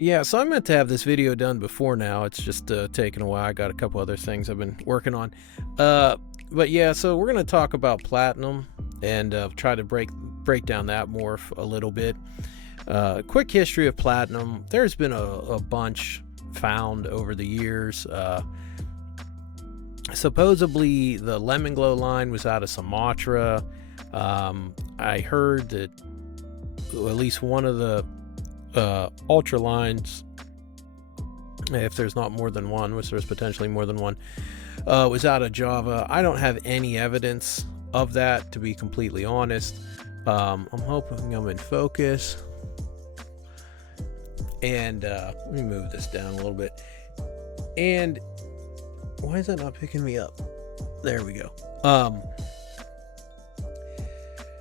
Yeah, so I meant to have this video done before now. It's just taking a while. I got a couple other things I've been working on. Uh, but yeah, so we're gonna talk about platinum and try to break down that a little bit. Quick history of platinum. There's been a bunch found over the years. Supposedly, the Lemon Glow line was out of Sumatra. I heard that at least one of the ultra lines, if there's not more than one, which there's potentially more than one, was out of Java. I don't have any evidence of that, to be completely honest. I'm hoping I'm in focus. And let me move this down a little bit. And why is that not picking me up? There we go.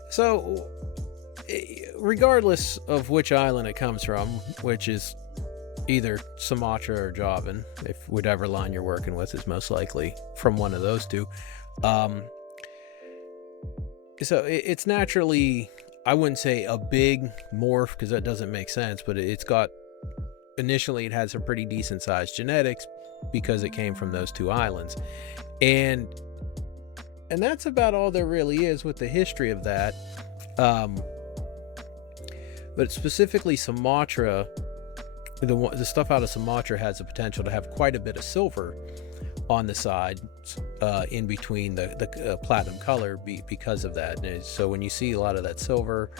So regardless of which island it comes from, which is either Sumatra or Javan, if whatever line you're working with is most likely from one of those two. So it's naturally, I wouldn't say a big morph because that doesn't make sense, but initially it had some pretty decent sized genetics because it came from those two islands. And that's about all there really is with the history of that. But specifically Sumatra, the stuff out of Sumatra has the potential to have quite a bit of silver on the side in between the platinum color because of that. And so when you see a lot of that silver,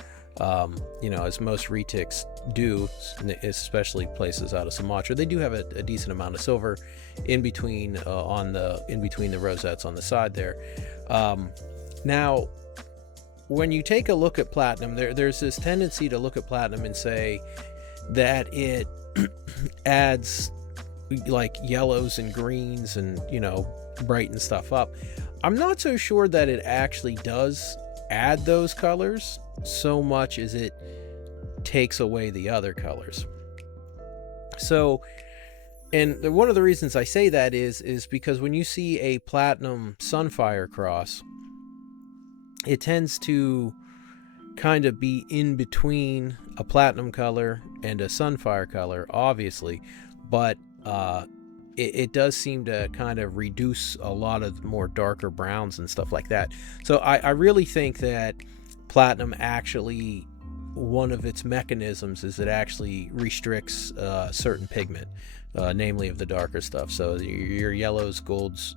as most retics do, especially places out of Sumatra, they do have a decent amount of silver in between the rosettes on the side there. Now, when you take a look at platinum, there's this tendency to look at platinum and say that it adds like yellows and greens and brighten stuff up. I'm not so sure that it actually does add those colors so much as it takes away the other colors. So, and one of the reasons I say that is because when you see a platinum sunfire cross, it tends to kind of be in between a platinum color and a sunfire color, obviously, but it does seem to kind of reduce a lot of more darker browns and stuff like that. So I really think that platinum actually, one of its mechanisms is it actually restricts certain pigment, namely of the darker stuff. So your yellows, golds,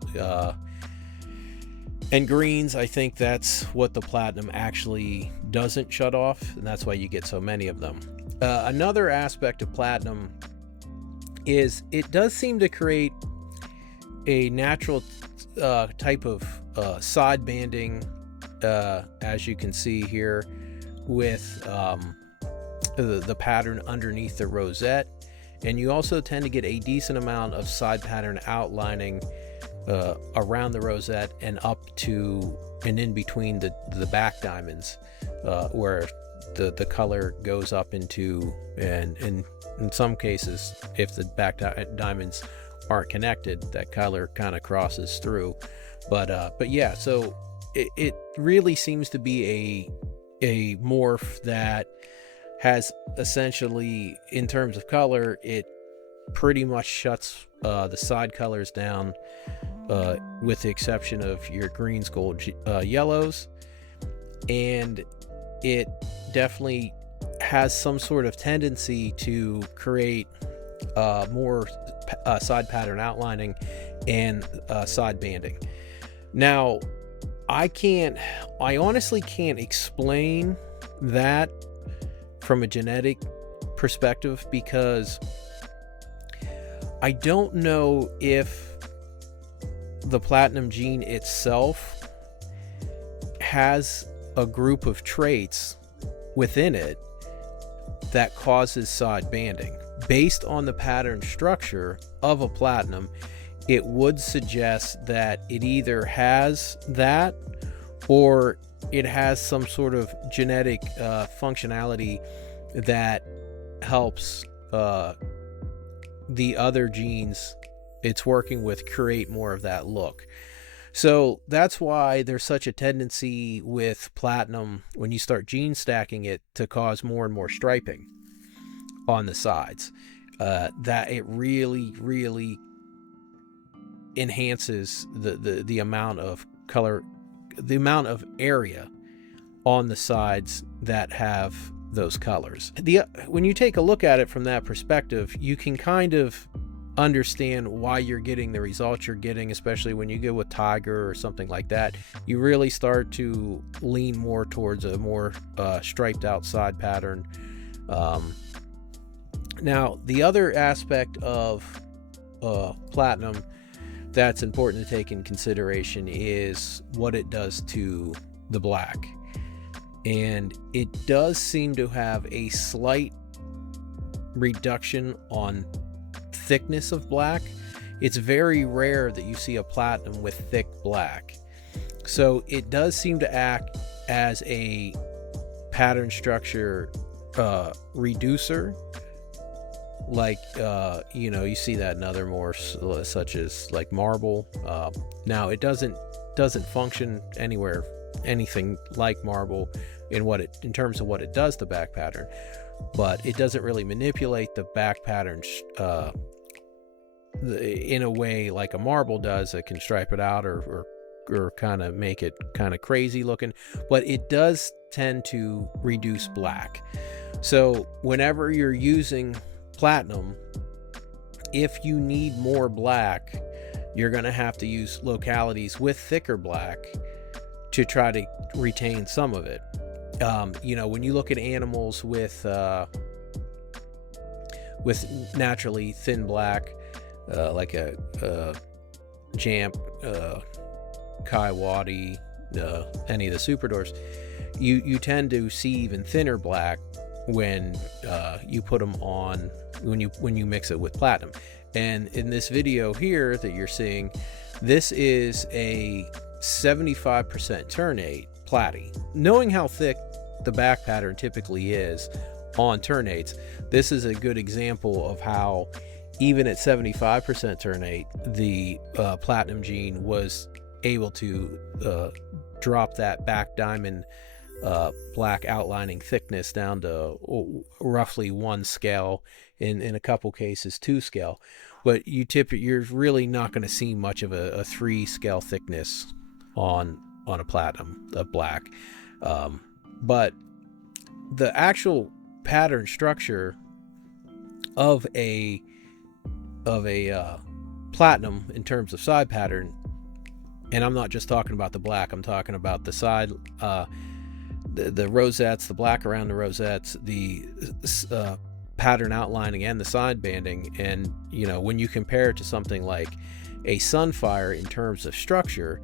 and greens, I think that's what the platinum actually doesn't shut off, and that's why you get so many of them. Another aspect of platinum is it does seem to create a natural type of side banding, as you can see here with the pattern underneath the rosette, and you also tend to get a decent amount of side pattern outlining around the rosette and up to and in between the back diamonds, where the color goes up into, and in some cases, if the back diamonds aren't connected, that color kind of crosses through. But yeah, so it really seems to be a morph that has essentially, in terms of color, it pretty much shuts the side colors down, with the exception of your greens, gold, yellows, and it definitely has some sort of tendency to create more side pattern outlining and side banding. Now, I honestly can't explain that from a genetic perspective, because I don't know if the platinum gene itself has a group of traits within it that causes side banding. Based on the pattern structure of a platinum, it would suggest that it either has that or it has some sort of genetic functionality that helps the other genes it's working with create more of that look. So that's why there's such a tendency with platinum, when you start gene stacking it, to cause more and more striping on the sides. that it really enhances the amount of color, the amount of area on the sides that have those colors. When you take a look at it from that perspective, you can kind of understand why you're getting the results you're getting, especially when you go with tiger or something like that. You really start to lean more towards a more striped out side pattern. Now, the other aspect of platinum that's important to take in consideration is what it does to the black. And it does seem to have a slight reduction on thickness of black. It's very rare that you see a platinum with thick black. So it does seem to act as a pattern structure reducer. Like, you see that in other morphs, such as like marble. Now it doesn't function anything like marble in terms of what it does to back pattern, but it doesn't really manipulate the back patterns in a way like a marble does. It can stripe it out or kind of make it kind of crazy looking, but it does tend to reduce black. So whenever you're using platinum, if you need more black, you're going to have to use localities with thicker black to try to retain some of it. When you look at animals with naturally thin black, like a Jamp, Coyote, any of the Superdwarfs, you tend to see even thinner black when you put them on, when you mix it with platinum. And in this video here that you're seeing, this is a 75% ternate platy. Knowing how thick the back pattern typically is on ternates, this is a good example of how even at 75% ternate, the platinum gene was able to drop that back diamond black outlining thickness down to roughly 1 scale, in a couple cases 2 scale. But you're really not going to see much of a 3 scale thickness on a platinum, a black. But the actual pattern structure of a platinum in terms of side pattern, and I'm not just talking about the black, I'm talking about the side, the rosettes, the black around the rosettes, the pattern outlining, and the side banding. And when you compare it to something like a Sunfire in terms of structure,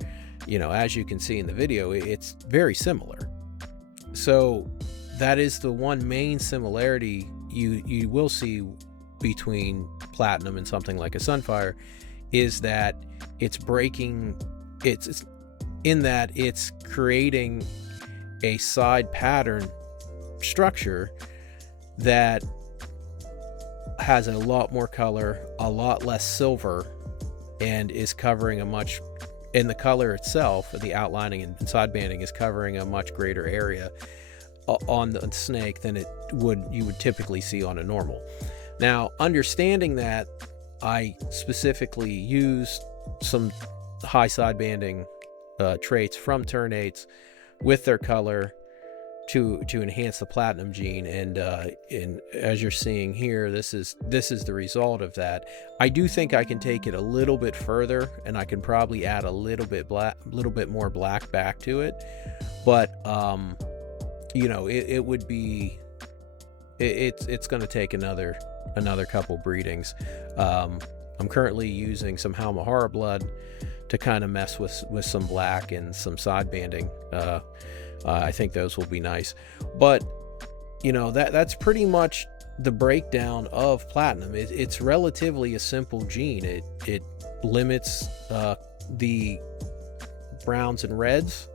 as you can see in the video, it's very similar. So that is the one main similarity you will see between platinum and something like a Sunfire, is that it's in that it's creating a side pattern structure that has a lot more color, a lot less silver, and is covering and the color itself, the outlining and side banding, is covering a much greater area on the snake than you would typically see on a normal. Now, understanding that, I specifically used some high side banding traits from ternates with their color to enhance the platinum gene, and as you're seeing here, this is the result of that. I do think I can take it a little bit further, and I can probably add a little bit more black back to it, but it would be, it's going to take another couple breedings. I'm currently using some Halmahara blood to kind of mess with some black and some side banding. I think those will be nice, but that's pretty much the breakdown of platinum. It's relatively a simple gene. It limits the browns and reds,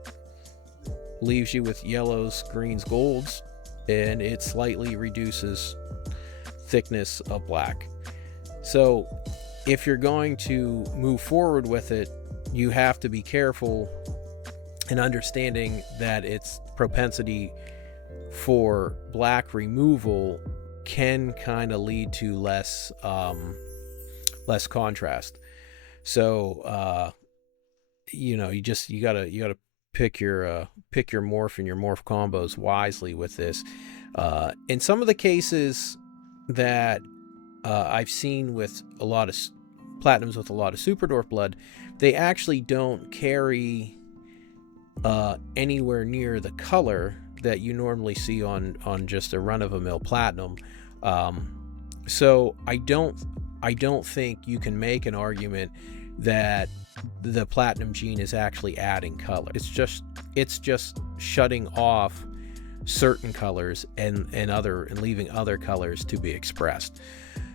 leaves you with yellows, greens, golds, and it slightly reduces thickness of black. So if you're going to move forward with it, you have to be careful in understanding that its propensity for black removal can kind of lead to less contrast. So you gotta pick your morph and your morph combos wisely with this. In some of the cases that I've seen with a lot of platinums with a lot of super dwarf blood, they actually don't carry anywhere near the color that you normally see on just a run-of-the-mill platinum. So I don't think you can make an argument that the platinum gene is actually adding color. It's just shutting off certain colors and leaving other colors to be expressed.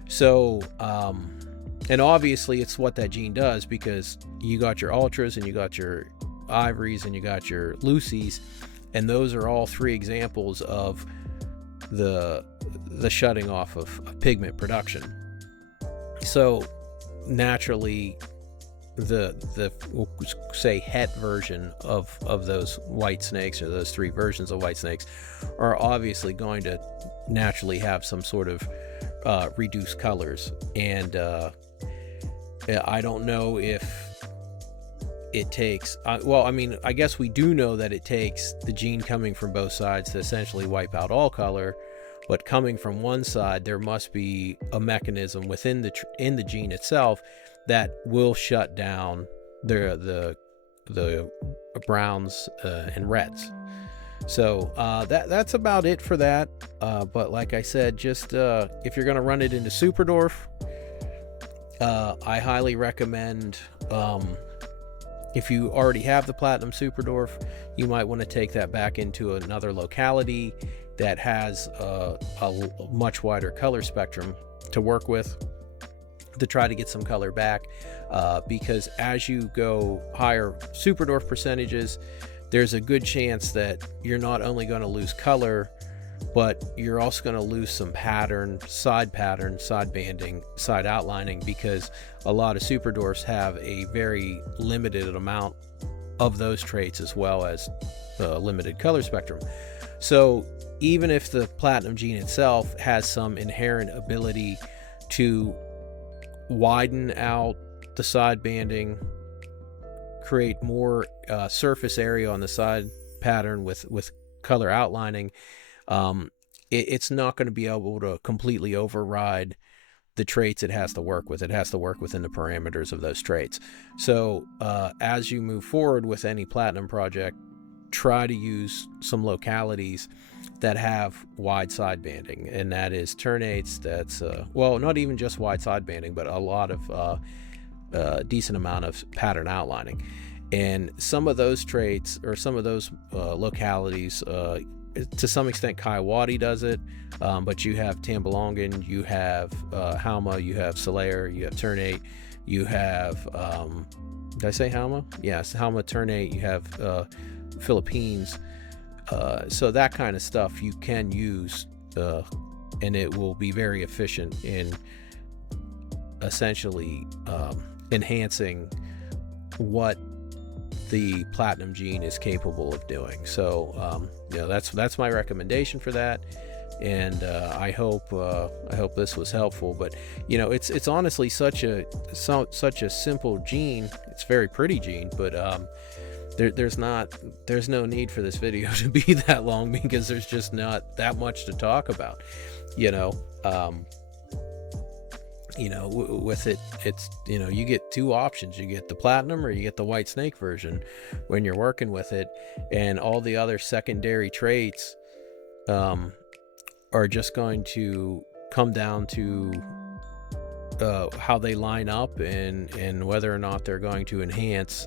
So and obviously it's what that gene does, because you got your ultras and you got your ivories and you got your Lucies, and those are all three examples of the shutting off of pigment production. So naturally the we'll say het version of those white snakes, or those three versions of white snakes, are obviously going to naturally have some sort of reduced colors. And I don't know if it takes I guess we do know that it takes the gene coming from both sides to essentially wipe out all color, but coming from one side, there must be a mechanism within the gene itself that will shut down the browns and reds. So that's about it for that. But like I said, just if you're going to run it into super dwarf, I highly recommend, if you already have the platinum super dwarf, you might want to take that back into another locality that has a much wider color spectrum to work with, to try to get some color back, because as you go higher super dwarf percentages, there's a good chance that you're not only going to lose color, but you're also going to lose some side banding, side outlining, because a lot of super dwarfs have a very limited amount of those traits, as well as the limited color spectrum. So even if the platinum gene itself has some inherent ability to widen out the side banding, create more surface area on the side pattern with color outlining, it's not going to be able to completely override the traits it has to work with. It has to work within the parameters of those traits. So as you move forward with any platinum project, try to use some localities that have wide side banding, and that is ternates. That's not even just wide side banding, but a lot of decent amount of pattern outlining. And some of those traits, or some of those localities, to some extent Kayawati does it, but you have Tambalongan, you have Halma, you have Solaire, you have Ternate, you have did I say Halma? Yes, Halma, Ternate, you have Philippines. So that kind of stuff you can use, and it will be very efficient in essentially enhancing what the platinum gene is capable of doing. So that's my recommendation for that, and I hope this was helpful. But it's honestly such a simple gene. It's a very pretty gene, but there's no need for this video to be that long, because there's just not that much to talk about. With it, it's you get two options. You get the platinum or you get the white snake version when you're working with it, and all the other secondary traits are just going to come down to how they line up and whether or not they're going to enhance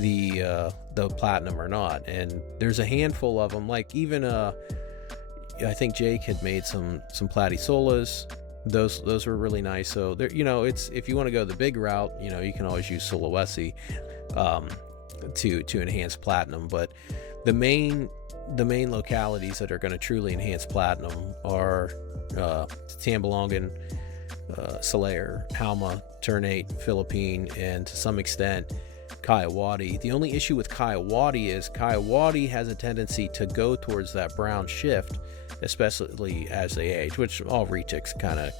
the platinum or not. And there's a handful of them, like even I think Jake had made some Platysolas. Those were really nice. So there, it's, if you want to go the big route, you can always use Sulawesi to enhance platinum. But the main localities that are going to truly enhance platinum are Tambalongan, Solaire, Halma, Ternate, Philippine, and to some extent Kayawati. The only issue with Kayawati is Kayawati has a tendency to go towards that brown shift especially as they age, which all retics kind of,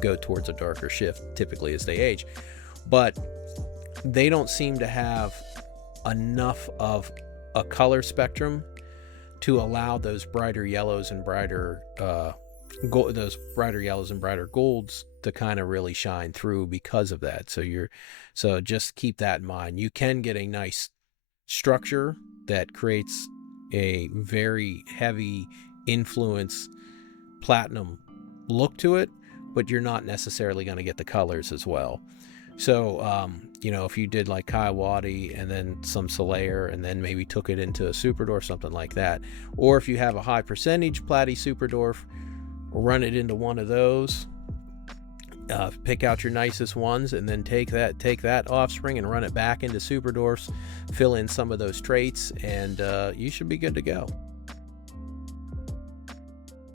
go towards a darker shift typically as they age. But they don't seem to have enough of a color spectrum to allow those brighter yellows and brighter golds to kind of really shine through because of that. So just keep that in mind. You can get a nice structure that creates a very heavy influence platinum look to it, but you're not necessarily going to get the colors as well. So, if you did like Kaiwadi and then some Solaire and then maybe took it into a Superdorf, something like that, or if you have a high percentage Platy Superdorf, run it into one of those, pick out your nicest ones, and then take that offspring and run it back into Superdorfs, fill in some of those traits, and you should be good to go.